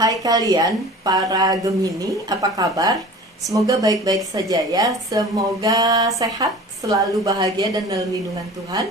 Hai kalian, para Gemini, apa kabar? Semoga baik-baik saja ya. Semoga sehat, selalu bahagia dan dalam lindungan Tuhan.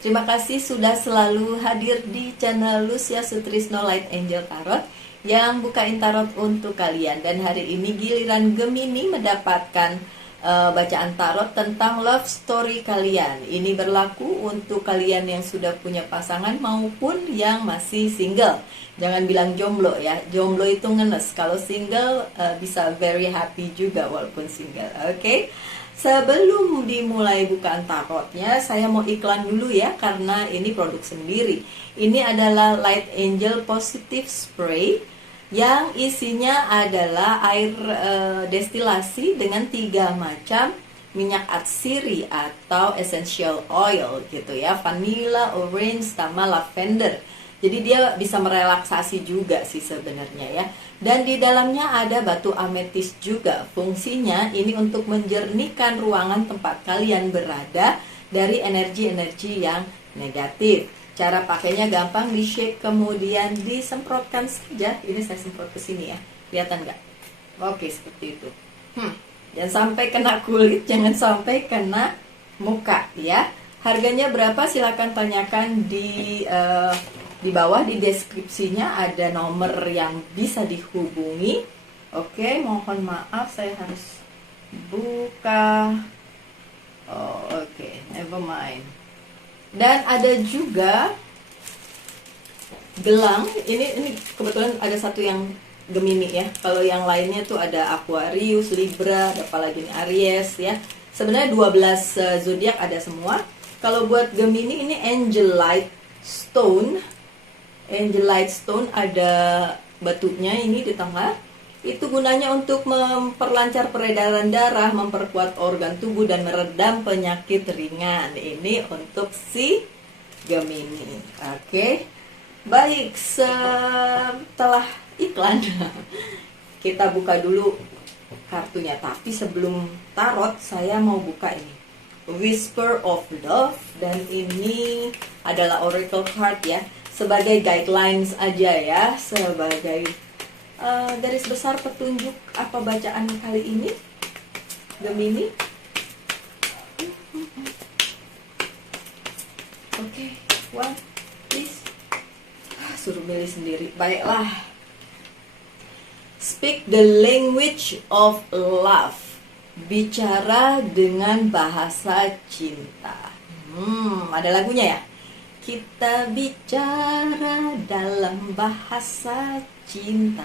Terima kasih sudah selalu hadir di channel Lucia Sutrisno Light Angel Tarot yang bukain tarot untuk kalian. Dan hari ini giliran Gemini mendapatkan bacaan tarot tentang love story kalian. Ini berlaku untuk kalian yang sudah punya pasangan maupun yang masih single. Jangan bilang jomblo ya, jomblo itu ngenes. Kalau single bisa very happy juga walaupun single. Oke. Sebelum dimulai bukaan tarotnya, saya mau iklan dulu ya, karena ini produk sendiri. Ini adalah Light Angel Positive Spray yang isinya adalah air destilasi dengan 3 macam minyak atsiri atau essential oil gitu ya, vanilla, orange, sama lavender. Jadi dia bisa merelaksasi juga sih sebenarnya ya. Dan di dalamnya ada batu ametis juga. Fungsinya ini untuk menjernihkan ruangan tempat kalian berada dari energi-energi yang negatif. Cara pakainya gampang, di shake kemudian disemprotkan saja. Ini saya semprot ke sini ya. Kelihatan nggak? Oke, seperti itu. Jangan sampai kena kulit, jangan sampai kena muka ya. Harganya berapa? Silakan tanyakan di bawah di deskripsinya, ada nomor yang bisa dihubungi. Oke, mohon maaf saya harus buka. Oke, never mind. Dan ada juga gelang. Ini kebetulan ada satu yang Gemini ya. Kalau yang lainnya tuh ada Aquarius, Libra, ada apalagi nih Aries ya. Sebenarnya 12 zodiak ada semua. Kalau buat Gemini ini Angelite Stone. Angelite Stone ada batunya ini di tengah. Itu gunanya untuk memperlancar peredaran darah, memperkuat organ tubuh, dan meredam penyakit ringan. Ini untuk si Gemini. Oke. Baik, setelah iklan kita buka dulu kartunya. Tapi sebelum tarot, saya mau buka ini Whisper of Love. Dan ini adalah oracle card ya, sebagai guidelines aja ya, sebagai garis besar petunjuk apa bacaan kali ini Gemini. Oke, one please. Suruh milih sendiri. Baiklah. Speak the language of love. Bicara dengan bahasa cinta. Ada lagunya ya? Kita bicara dalam bahasa cinta.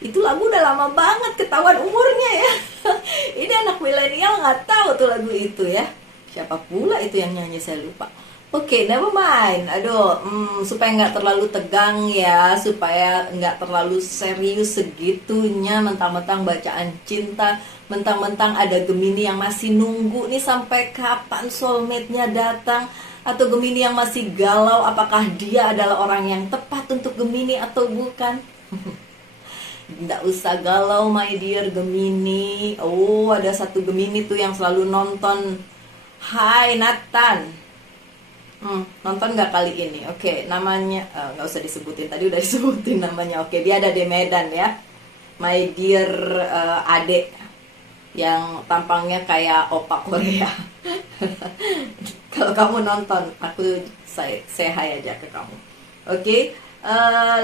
Itu lagu udah lama banget, ketahuan umurnya ya. Ini anak milenial nggak tahu tuh lagu itu ya. Siapa pula itu yang nyanyi, saya lupa. Oke, never mind. Aduh, supaya nggak terlalu tegang ya, supaya nggak terlalu serius segitunya, mentang-mentang bacaan cinta, mentang-mentang ada Gemini yang masih nunggu nih sampai kapan soulmate-nya datang, atau Gemini yang masih galau apakah dia adalah orang yang tepat untuk Gemini atau bukan. Nggak usah galau my dear Gemini. Oh, ada satu Gemini tuh yang selalu nonton. Hai Nathan, nonton nggak kali ini? Oke, namanya nggak usah disebutin, tadi udah disebutin namanya. Oke, dia ada di Medan ya, my dear adek yang tampangnya kayak opa Korea. Kalau kamu nonton, aku say hi aja ke kamu. Oke.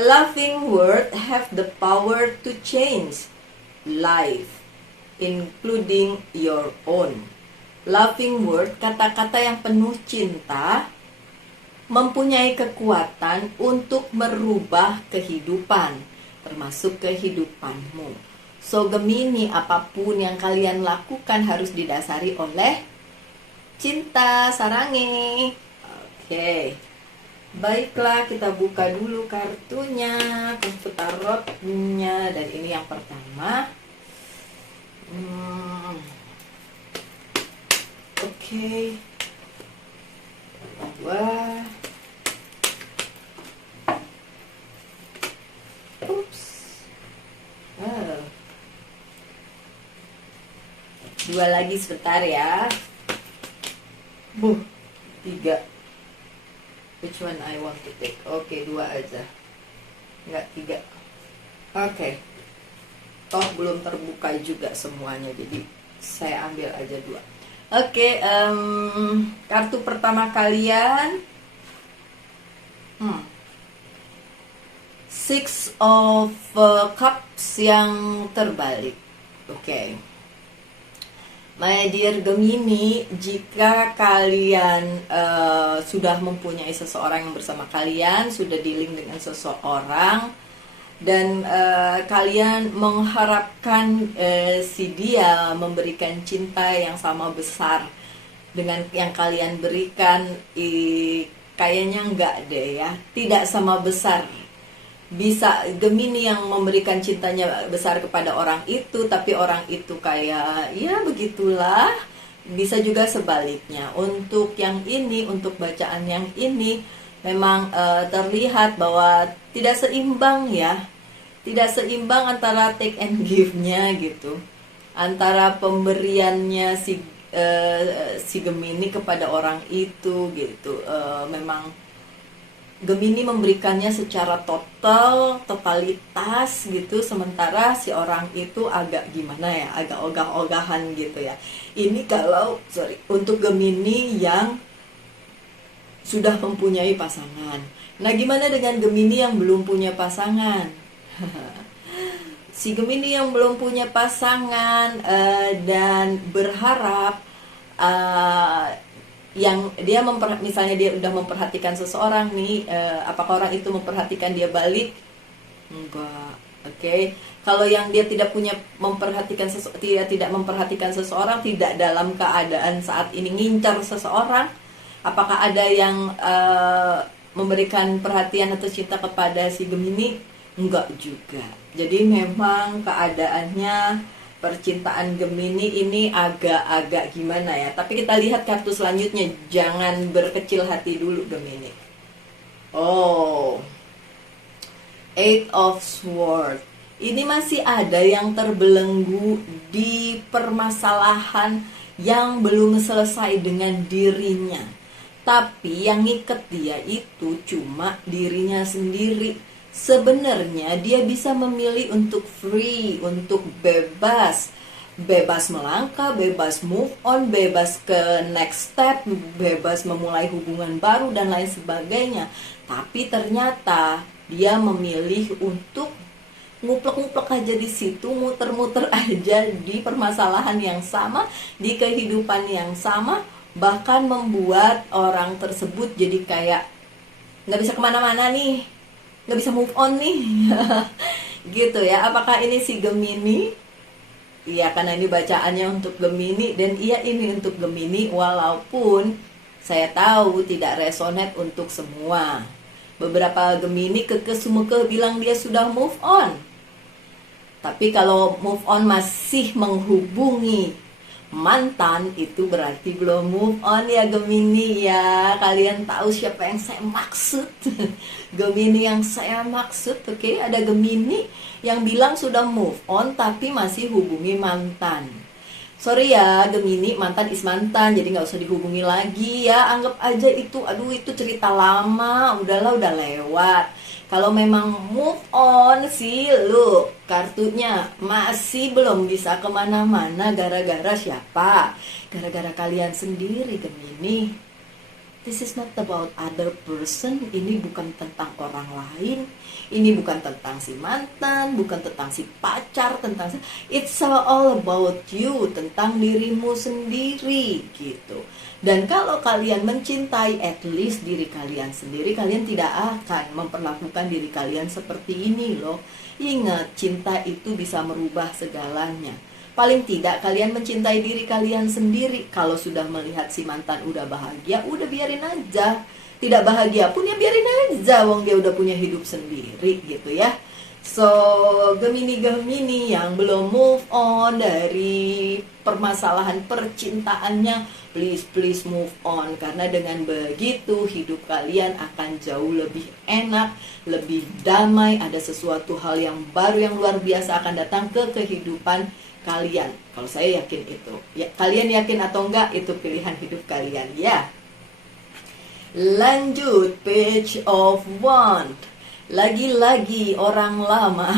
Loving word have the power to change life, including your own. Loving word, kata-kata yang penuh cinta, mempunyai kekuatan untuk merubah kehidupan, termasuk kehidupanmu. So Gemini, apapun yang kalian lakukan harus didasari oleh cinta, sarange. Oke. Baiklah, kita buka dulu kartunya, kartu tarotnya. Dan ini yang pertama. Oke. Wah. Ups. Dua lagi sebentar ya. 3. Which one I want to take? Oke, 2 aja. Enggak, 3. Oke, toh belum terbuka juga semuanya, jadi saya ambil aja dua. Oke, kartu pertama kalian, Six of Cups yang terbalik. Oke. My dear Gemini, jika kalian sudah mempunyai seseorang yang bersama kalian, sudah dealing dengan seseorang, dan kalian mengharapkan si dia memberikan cinta yang sama besar dengan yang kalian berikan, kayaknya enggak deh ya, tidak sama besar. Bisa Gemini yang memberikan cintanya besar kepada orang itu, tapi orang itu kayak ya begitulah. Bisa juga sebaliknya. Untuk yang ini, untuk bacaan yang ini memang terlihat bahwa tidak seimbang ya, tidak seimbang antara take and give-nya gitu, antara pemberiannya si Gemini kepada orang itu gitu. Memang Gemini memberikannya secara totalitas gitu, sementara si orang itu agak gimana ya, agak ogah-ogahan gitu ya. Ini kalau untuk Gemini yang sudah mempunyai pasangan. Nah, gimana dengan Gemini yang belum punya pasangan? Si Gemini yang belum punya pasangan dan berharap yang dia misalnya dia udah memperhatikan seseorang nih, apakah orang itu memperhatikan dia balik? Enggak. Oke. Kalau yang dia tidak memperhatikan seseorang, tidak dalam keadaan saat ini ngincar seseorang, apakah ada yang memberikan perhatian atau cinta kepada si Gemini? Enggak juga. Jadi memang keadaannya percintaan Gemini ini agak-agak gimana ya. Tapi kita lihat kartu selanjutnya. Jangan berkecil hati dulu Gemini. Oh, Eight of Swords. Ini masih ada yang terbelenggu di permasalahan yang belum selesai dengan dirinya. Tapi yang ngiket dia itu cuma dirinya sendiri. Sebenarnya dia bisa memilih untuk free, untuk bebas melangkah, bebas move on, bebas ke next step, bebas memulai hubungan baru dan lain sebagainya. Tapi ternyata dia memilih untuk nguplek-nguplek aja di situ, muter-muter aja di permasalahan yang sama, di kehidupan yang sama, bahkan membuat orang tersebut jadi kayak nggak bisa kemana-mana nih, nggak bisa move on nih. Gitu ya. Apakah ini si Gemini? Iya, karena ini bacaannya untuk Gemini, dan iya ini untuk Gemini, walaupun saya tahu tidak resonate untuk semua. Beberapa Gemini kekeh bilang dia sudah move on. Tapi kalau move on masih menghubungi mantan, itu berarti belum move on ya Gemini ya. Kalian tahu siapa yang saya maksud? Gemini yang saya maksud, oke? Ada Gemini yang bilang sudah move on tapi masih hubungi mantan. Sorry ya Gemini, mantan is mantan, jadi nggak usah dihubungi lagi ya. Anggap aja itu, aduh itu cerita lama, udahlah, udah lewat. Kalau memang move on sih lu, kartunya masih belum bisa kemana-mana. Gara-gara siapa? Gara-gara kalian sendiri Gemini. This is not about other person. Ini bukan tentang orang lain. Ini bukan tentang si mantan, bukan tentang si pacar, it's all about you, tentang dirimu sendiri gitu. Dan kalau kalian mencintai at least diri kalian sendiri, kalian tidak akan memperlakukan diri kalian seperti ini loh. Ingat, cinta itu bisa merubah segalanya. Paling tidak kalian mencintai diri kalian sendiri. Kalau sudah melihat si mantan udah bahagia, udah biarin aja. Tidak bahagia pun ya biarin aja, wong dia udah punya hidup sendiri gitu ya. So Gemini yang belum move on dari permasalahan percintaannya, please move on. Karena dengan begitu hidup kalian akan jauh lebih enak, lebih damai. Ada sesuatu hal yang baru yang luar biasa akan datang ke kehidupan kalian. Kalau saya yakin itu ya, kalian yakin atau enggak itu pilihan hidup kalian ya. Lanjut, Page of Wands. Lagi-lagi orang lama.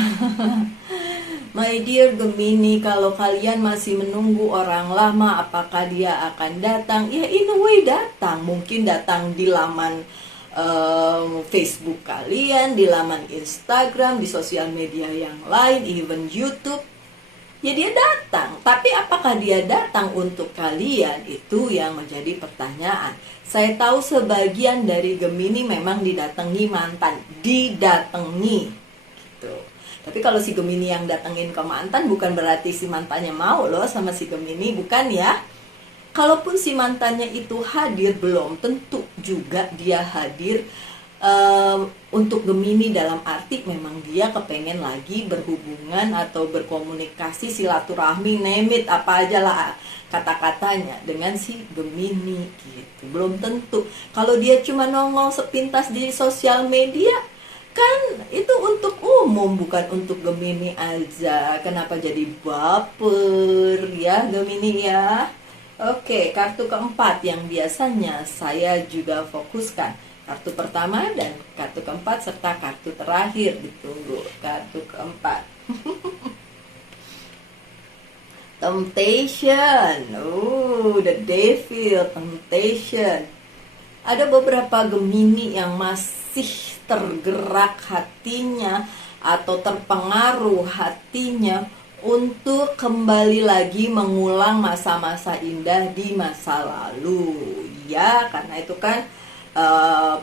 My dear Gemini, kalau kalian masih menunggu orang lama apakah dia akan datang, ya in a way datang. Mungkin datang di laman Facebook kalian, di laman Instagram, di sosial media yang lain, even YouTube. Ya dia datang, tapi apakah dia datang untuk kalian? Itu yang menjadi pertanyaan. Saya tahu sebagian dari Gemini memang didatangi mantan, didatangi gitu. Tapi kalau si Gemini yang datengin ke mantan bukan berarti si mantannya mau loh sama si Gemini, bukan ya? Kalaupun si mantannya itu hadir, belum tentu juga dia hadir untuk Gemini, dalam arti memang dia kepengen lagi berhubungan atau berkomunikasi, silaturahmi, name it, apa aja lah kata-katanya dengan si Gemini gitu. Belum tentu. Kalau dia cuma nongol sepintas di sosial media, kan itu untuk umum, bukan untuk Gemini aja. Kenapa jadi baper ya Gemini ya? Oke, kartu keempat yang biasanya saya juga fokuskan. Kartu pertama dan kartu keempat serta kartu terakhir ditunggu. Kartu keempat. Temptation. The Devil, Temptation. Ada beberapa Gemini yang masih tergerak hatinya atau terpengaruh hatinya untuk kembali lagi mengulang masa-masa indah di masa lalu. Ya, karena itu kan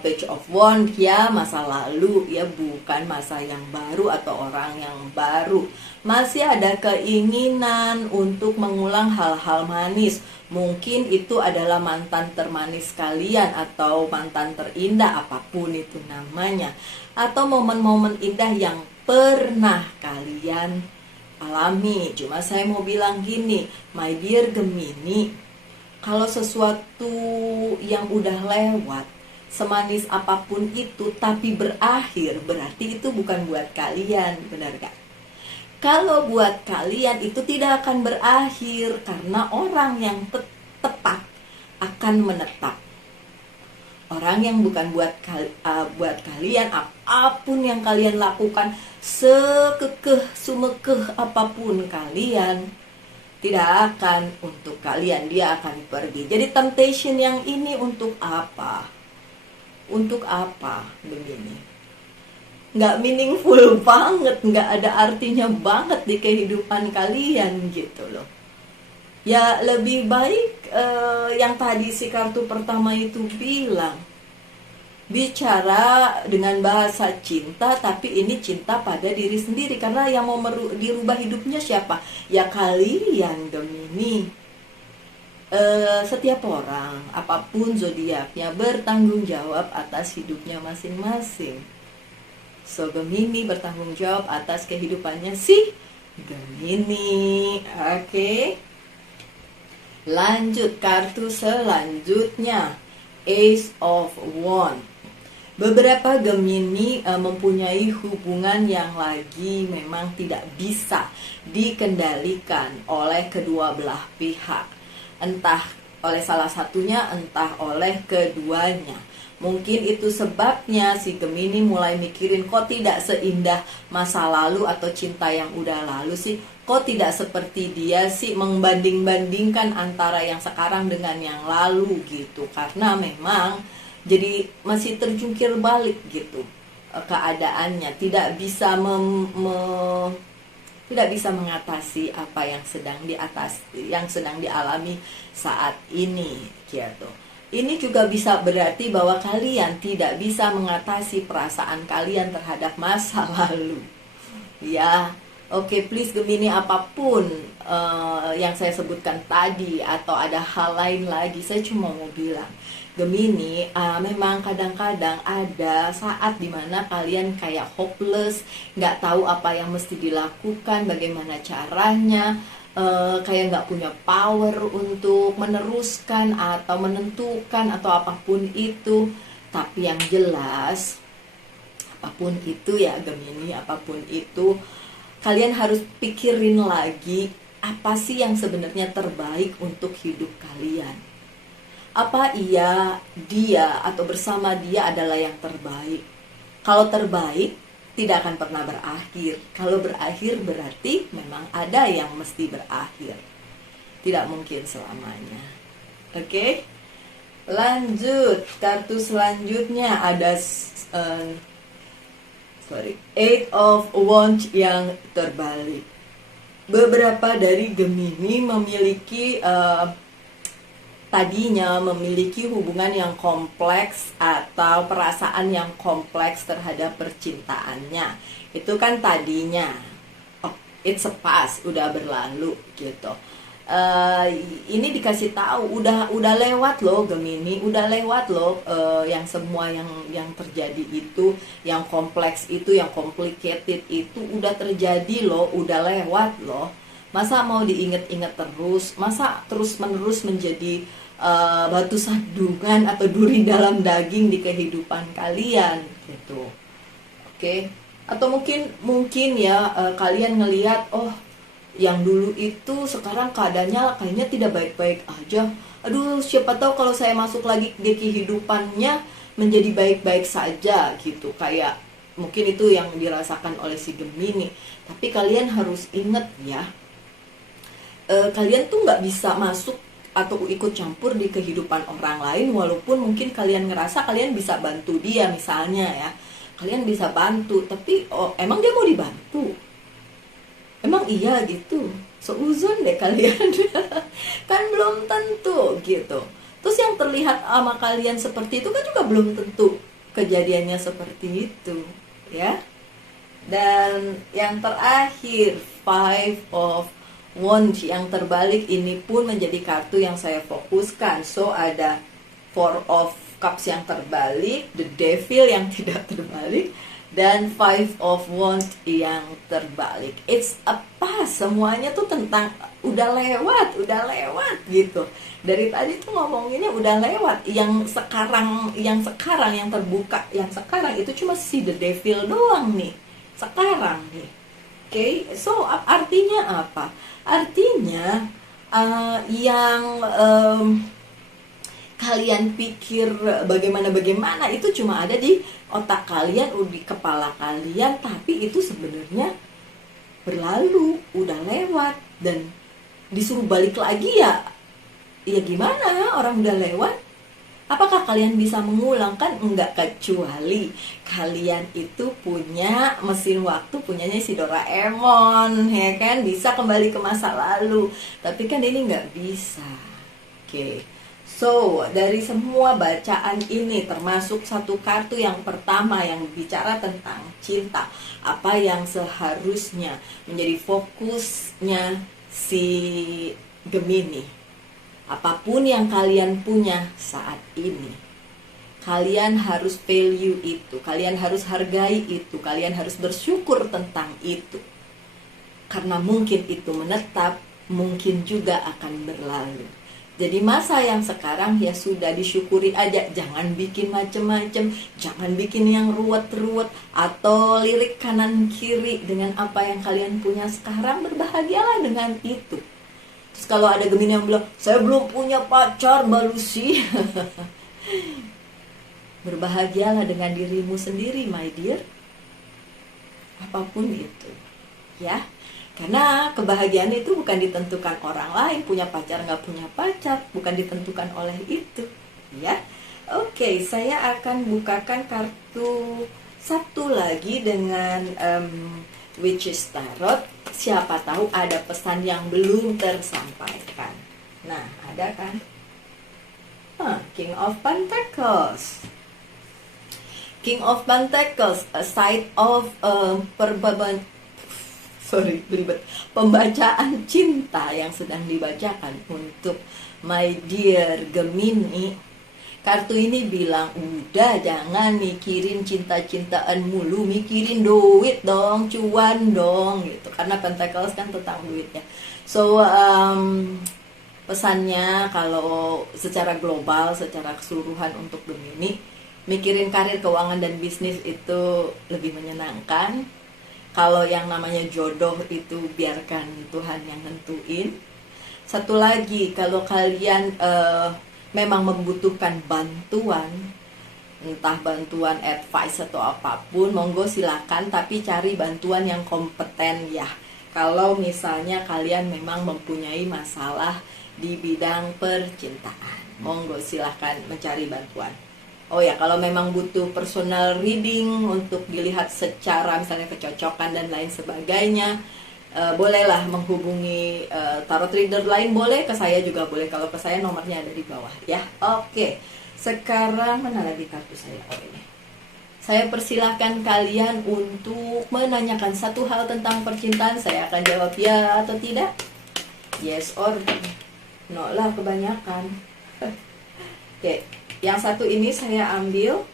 Page of Wands ya, masa lalu ya, bukan masa yang baru atau orang yang baru. Masih ada keinginan untuk mengulang hal-hal manis. Mungkin itu adalah mantan termanis kalian atau mantan terindah, apapun itu namanya, atau momen-momen indah yang pernah kalian alami. Cuma saya mau bilang gini, my dear Gemini, kalau sesuatu yang udah lewat, semanis apapun itu, tapi berakhir, berarti itu bukan buat kalian, benar gak? Kalau buat kalian itu tidak akan berakhir, karena orang yang tepat akan menetap. Orang yang bukan buat kalian, apapun yang kalian lakukan, sekekeh sumekeh apapun kalian, tidak akan untuk kalian, dia akan pergi. Jadi temptation yang ini untuk apa? Untuk apa begini? Nggak meaningful banget, nggak ada artinya banget di kehidupan kalian gitu loh. Ya lebih baik yang tadi si kartu pertama itu bilang, bicara dengan bahasa cinta, tapi ini cinta pada diri sendiri. Karena yang mau dirubah hidupnya siapa? Ya kalian Gemini. Setiap orang, apapun zodiaknya, bertanggung jawab atas hidupnya masing-masing. So Gemini bertanggung jawab atas kehidupannya si Gemini. Oke. Lanjut kartu selanjutnya, Ace of Wands. Beberapa Gemini mempunyai hubungan yang lagi memang tidak bisa dikendalikan oleh kedua belah pihak. Entah oleh salah satunya, entah oleh keduanya. Mungkin itu sebabnya si Gemini mulai mikirin, kok tidak seindah masa lalu atau cinta yang udah lalu sih. Kok tidak seperti dia sih, membanding-bandingkan antara yang sekarang dengan yang lalu gitu. Karena memang jadi masih terjungkir balik gitu keadaannya, tidak bisa tidak bisa mengatasi apa yang sedang dialami saat ini gitu. Ini juga bisa berarti bahwa kalian tidak bisa mengatasi perasaan kalian terhadap masa lalu. Ya, oke, please Gemini, apapun yang saya sebutkan tadi atau ada hal lain lagi, saya cuma mau bilang, Gemini, memang kadang-kadang ada saat dimana kalian kayak hopeless, nggak tahu apa yang mesti dilakukan, bagaimana caranya, kayak nggak punya power untuk meneruskan atau menentukan atau apapun itu. Tapi yang jelas, apapun itu ya Gemini, apapun itu, kalian harus pikirin lagi apa sih yang sebenarnya terbaik untuk hidup kalian. Apa dia atau bersama dia adalah yang terbaik? Kalau terbaik tidak akan pernah berakhir. Kalau berakhir berarti memang ada yang mesti berakhir. Tidak mungkin selamanya. Oke? Lanjut, kartu selanjutnya ada Eight of Wands yang terbalik. Beberapa dari Gemini memiliki tadinya memiliki hubungan yang kompleks atau perasaan yang kompleks terhadap percintaannya. Itu kan tadinya. Oh, it's a past, udah berlalu gitu. Ini dikasih tahu udah lewat loh Gemini, udah lewat loh yang semua yang terjadi itu, yang kompleks itu, yang complicated itu udah terjadi loh, udah lewat loh. Masa mau diinget-inget terus? Masa terus-menerus menjadi batu sandungan atau duri dalam daging di kehidupan kalian gitu. Oke. Atau mungkin ya kalian ngelihat, oh yang dulu itu sekarang keadaannya kayaknya tidak baik-baik aja. Aduh, siapa tahu kalau saya masuk lagi di kehidupannya menjadi baik-baik saja gitu. Kayak mungkin itu yang dirasakan oleh si Gemini. Tapi kalian harus ingat ya, kalian tuh nggak bisa masuk atau ikut campur di kehidupan orang lain, walaupun mungkin kalian ngerasa kalian bisa bantu dia misalnya ya. Kalian bisa bantu, tapi emang dia mau dibantu? Emang iya gitu? Seuzon deh kalian. Kan belum tentu gitu. Terus yang terlihat sama kalian seperti itu kan juga belum tentu kejadiannya seperti itu ya. Dan yang terakhir, Five of Wands yang terbalik ini pun menjadi kartu yang saya fokuskan. So ada Four of Cups yang terbalik, The Devil yang tidak terbalik, dan Five of Wands yang terbalik. It's a past, semuanya tuh tentang udah lewat gitu. Dari tadi tuh ngomonginnya udah lewat. Yang sekarang yang terbuka, yang sekarang itu cuma si The Devil doang nih. Sekarang nih. Oke, so artinya apa? Artinya yang kalian pikir bagaimana itu cuma ada di otak kalian, di kepala kalian, tapi itu sebenarnya berlalu, udah lewat, dan disuruh balik lagi ya gimana, orang udah lewat. Apakah kalian bisa mengulang? Kan enggak, kecuali kalian itu punya mesin waktu, punyanya si Doraemon ya kan, bisa kembali ke masa lalu, tapi kan ini enggak bisa. Oke. So, dari semua bacaan ini, termasuk satu kartu yang pertama yang bicara tentang cinta, apa yang seharusnya menjadi fokusnya si Gemini. Apapun yang kalian punya saat ini, kalian harus value itu, kalian harus hargai itu, kalian harus bersyukur tentang itu. Karena mungkin itu menetap, mungkin juga akan berlalu. Jadi masa yang sekarang ya sudah disyukuri aja, jangan bikin macem-macem, jangan bikin yang ruwet-ruwet atau lirik kanan kiri dengan apa yang kalian punya sekarang. Berbahagialah dengan itu. Terus kalau ada Gemini yang bilang, saya belum punya pacar Mbak Lucy. Berbahagialah dengan dirimu sendiri, my dear. Apapun itu, ya. Karena kebahagiaan itu bukan ditentukan orang lain, punya pacar nggak punya pacar, bukan ditentukan oleh itu, ya. Oke, saya akan bukakan kartu satu lagi dengan Witch's Tarot. Siapa tahu ada pesan yang belum tersampaikan. Nah, ada kan? King of Pentacles. King of Pentacles, a side of pembacaan cinta yang sedang dibacakan untuk my dear Gemini. Kartu ini bilang, udah jangan mikirin cinta-cintaan mulu, mikirin duit dong, cuan dong gitu. Karena Pentacles kan tentang duitnya. So pesannya kalau secara global, secara keseluruhan untuk Gemini, mikirin karir, keuangan, dan bisnis itu lebih menyenangkan. Kalau yang namanya jodoh itu biarkan Tuhan yang nentuin. Satu lagi, kalau kalian memang membutuhkan bantuan, entah bantuan advice atau apapun, monggo silakan, tapi cari bantuan yang kompeten ya. Kalau misalnya kalian memang mempunyai masalah di bidang percintaan, monggo silahkan mencari bantuan. Oh ya, kalau memang butuh personal reading untuk dilihat secara misalnya kecocokan dan lain sebagainya, bolehlah menghubungi tarot reader lain, boleh, ke saya juga boleh. Kalau ke saya nomornya ada di bawah ya. Oke, sekarang mana lagi kartu saya? Oh ini. Saya persilahkan kalian untuk menanyakan satu hal tentang percintaan. Saya akan jawab ya atau tidak, yes or no lah kebanyakan. Oke, yang satu ini saya ambil.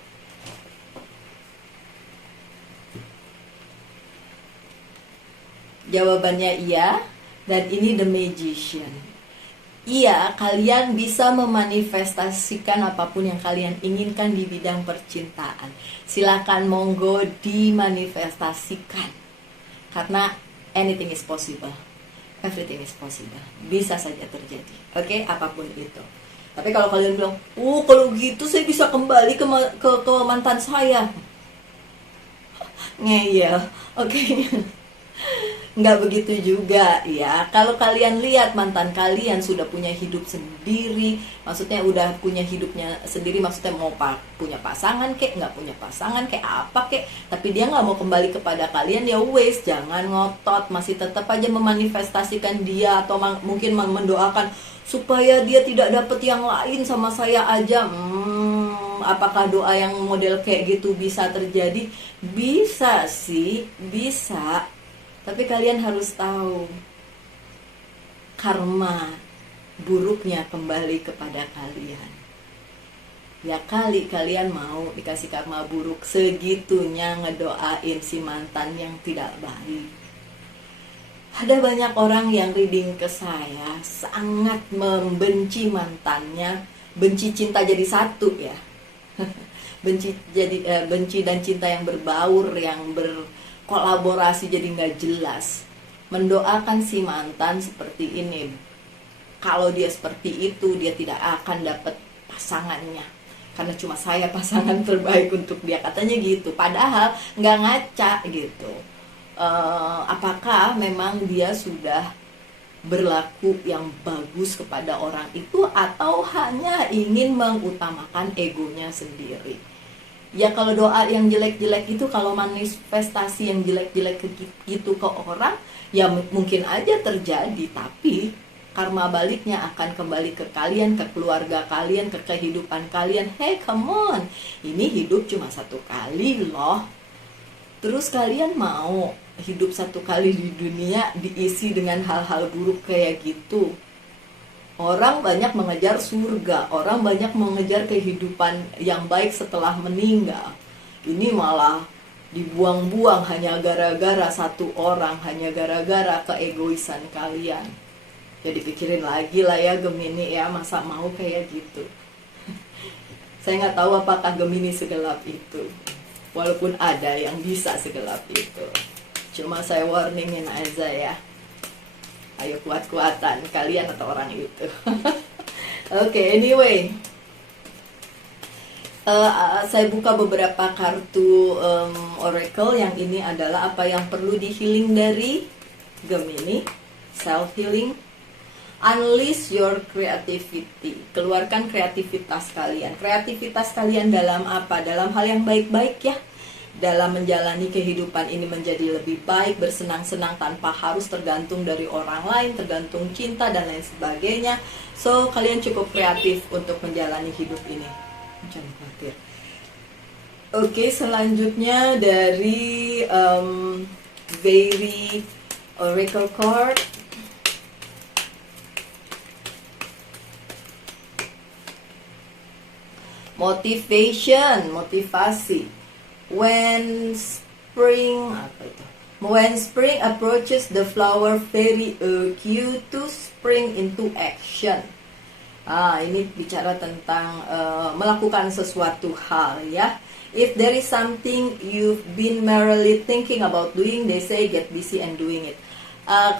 Jawabannya iya, dan ini The Magician. Iya, kalian bisa memanifestasikan apapun yang kalian inginkan di bidang percintaan. Silakan monggo dimanifestasikan. Karena anything is possible. Everything is possible. Bisa saja terjadi. Oke, apapun itu. Tapi kalau kalian bilang, kalau gitu saya bisa kembali ke mantan saya. Ngeyel. Oke. Nggak begitu juga ya. Kalau kalian lihat mantan kalian sudah punya hidup sendiri, maksudnya udah punya hidupnya sendiri, maksudnya mau punya pasangan kek, nggak punya pasangan kek, apa kek, tapi dia nggak mau kembali kepada kalian, ya wes, jangan ngotot, masih tetap aja memanifestasikan dia, atau mungkin mendoakan supaya dia tidak dapat yang lain, sama saya aja. Apakah doa yang model kayak gitu bisa terjadi? Bisa sih, bisa. Tapi kalian harus tahu, karma buruknya kembali kepada kalian. Ya kali kalian mau dikasih karma buruk segitunya ngedoain si mantan yang tidak baik. Ada banyak orang yang reading ke saya sangat membenci mantannya, benci cinta jadi satu ya. benci dan cinta yang berbaur, yang kolaborasi jadi nggak jelas. Mendoakan si mantan seperti ini, kalau dia seperti itu dia tidak akan dapat pasangannya, karena cuma saya pasangan terbaik untuk dia, katanya gitu. Padahal nggak ngaca gitu. Apakah memang dia sudah berlaku yang bagus kepada orang itu, atau hanya ingin mengutamakan egonya sendiri? Ya kalau doa yang jelek-jelek itu, kalau manifestasi yang jelek-jelek itu ke orang, ya mungkin aja terjadi, tapi karma baliknya akan kembali ke kalian, ke keluarga kalian, ke kehidupan kalian. Hey, come on, ini hidup cuma satu kali loh. Terus kalian mau hidup satu kali di dunia diisi dengan hal-hal buruk kayak gitu? Orang banyak mengejar surga, orang banyak mengejar kehidupan yang baik setelah meninggal. Ini malah dibuang-buang hanya gara-gara satu orang, hanya gara-gara keegoisan kalian. Jadi pikirin lagi lah ya Gemini ya, masa mau kayak gitu? Saya nggak tahu apakah Gemini segelap itu. Walaupun ada yang bisa segelap itu. Cuma saya warningin aja ya. Ayo kuat-kuatan kalian atau orang itu. Oke, anyway, saya buka beberapa kartu oracle. Yang ini adalah apa yang perlu di healing dari Gemini. Self healing. Unleash your creativity. Keluarkan kreativitas kalian. Kreativitas kalian dalam apa? Dalam hal yang baik-baik ya. Dalam menjalani kehidupan ini menjadi lebih baik, bersenang-senang tanpa harus tergantung dari orang lain, tergantung cinta dan lain sebagainya. So, kalian cukup kreatif untuk menjalani hidup ini. Jangan khawatir. Oke, selanjutnya dari Very Oracle Card. Motivation, motivasi. When spring approaches, the flower fairy urge you to spring into action. Ini bicara tentang melakukan sesuatu hal ya. If there is something you've been merely thinking about doing, they say get busy and doing it.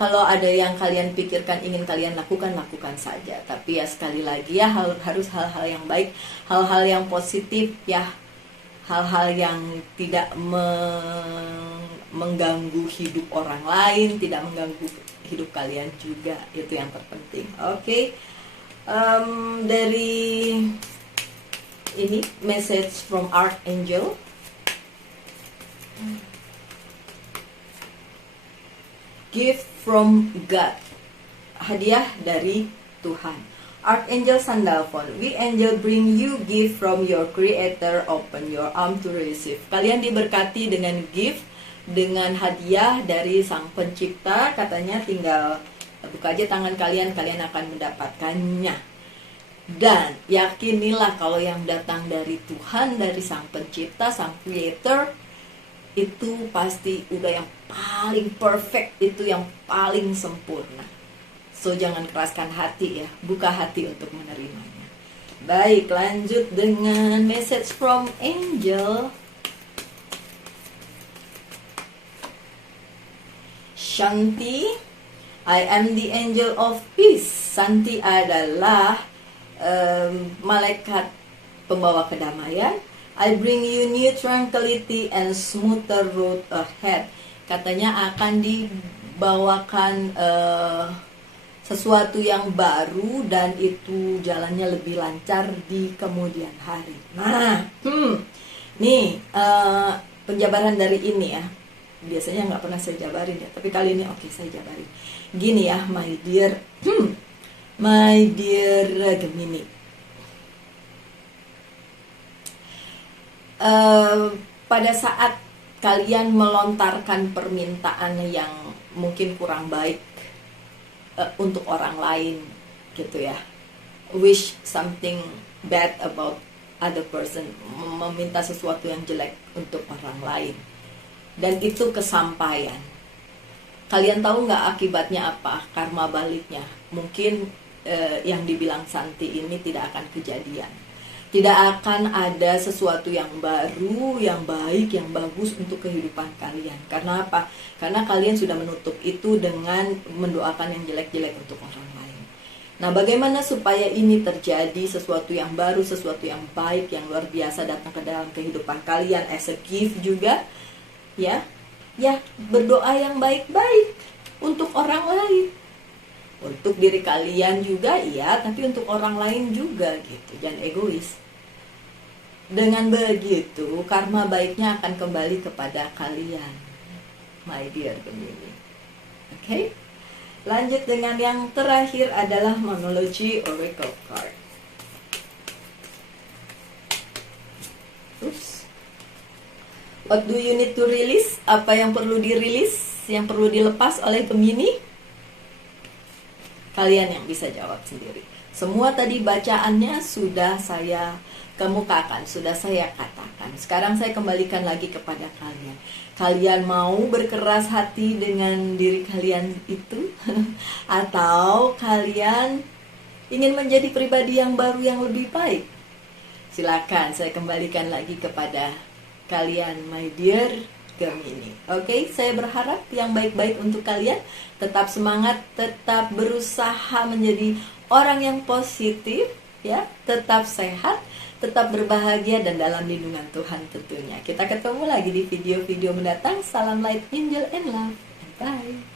Kalau ada yang kalian pikirkan ingin kalian lakukan, lakukan saja. Tapi ya sekali lagi ya, harus hal-hal yang baik, hal-hal yang positif ya. hal-hal yang tidak mengganggu hidup orang lain, tidak mengganggu hidup kalian juga. Itu yang terpenting. Oke. Dari ini message from Archangel. Gift from God. Hadiah dari Tuhan. Archangel Sandalphon. We angel bring you gift from your creator. Open your arm to receive. Kalian diberkati dengan gift, dengan hadiah dari Sang Pencipta. Katanya tinggal buka aja tangan kalian, kalian akan mendapatkannya. Dan yakinilah kalau yang datang dari Tuhan, dari Sang Pencipta, Sang Creator, itu pasti udah yang paling perfect, itu yang paling sempurna. So jangan keraskan hati ya, buka hati untuk menerimanya. Baik, lanjut dengan message from angel. Shanti, I am the angel of peace. Shanti adalah malaikat pembawa kedamaian. I bring you new tranquility and smoother road ahead. Katanya akan dibawakan sesuatu yang baru dan itu jalannya lebih lancar di kemudian hari. Nah, nih penjabaran dari ini ya. Biasanya nggak pernah saya jabarin ya, tapi kali ini oke, saya jabarin. Gini ya, my dear, my dear Gemini. Pada saat kalian melontarkan permintaan yang mungkin kurang baik untuk orang lain gitu ya, wish something bad about other person, meminta sesuatu yang jelek untuk orang lain, dan itu kesampaian. Kalian tahu nggak akibatnya apa? Karma baliknya mungkin yang dibilang Santi ini tidak akan kejadian. Tidak akan ada sesuatu yang baru, yang baik, yang bagus untuk kehidupan kalian. Karena apa? Karena kalian sudah menutup itu dengan mendoakan yang jelek-jelek untuk orang lain. Nah, bagaimana supaya ini terjadi, sesuatu yang baru, sesuatu yang baik, yang luar biasa datang ke dalam kehidupan kalian as a gift juga, ya, berdoa yang baik-baik untuk orang lain. Untuk diri kalian juga iya, tapi untuk orang lain juga gitu. Jangan egois. Dengan begitu, karma baiknya akan kembali kepada kalian, my dear Gemini. Oke? Lanjut dengan yang terakhir adalah Monology Oracle Card. Oops. What do you need to release? Apa yang perlu dirilis, yang perlu dilepas oleh Gemini? Kalian yang bisa jawab sendiri. Semua tadi bacaannya sudah saya kemukakan, sudah saya katakan. Sekarang saya kembalikan lagi kepada kalian. Kalian mau berkeras hati dengan diri kalian itu? Atau kalian ingin menjadi pribadi yang baru, yang lebih baik? Silakan saya kembalikan lagi kepada kalian, my dear Gemini. Oke, saya berharap yang baik-baik untuk kalian. Tetap semangat, tetap berusaha menjadi orang yang positif, ya, tetap sehat, tetap berbahagia dan dalam lindungan Tuhan tentunya. Kita ketemu lagi di video-video mendatang. Salam light, angel, and love. Bye.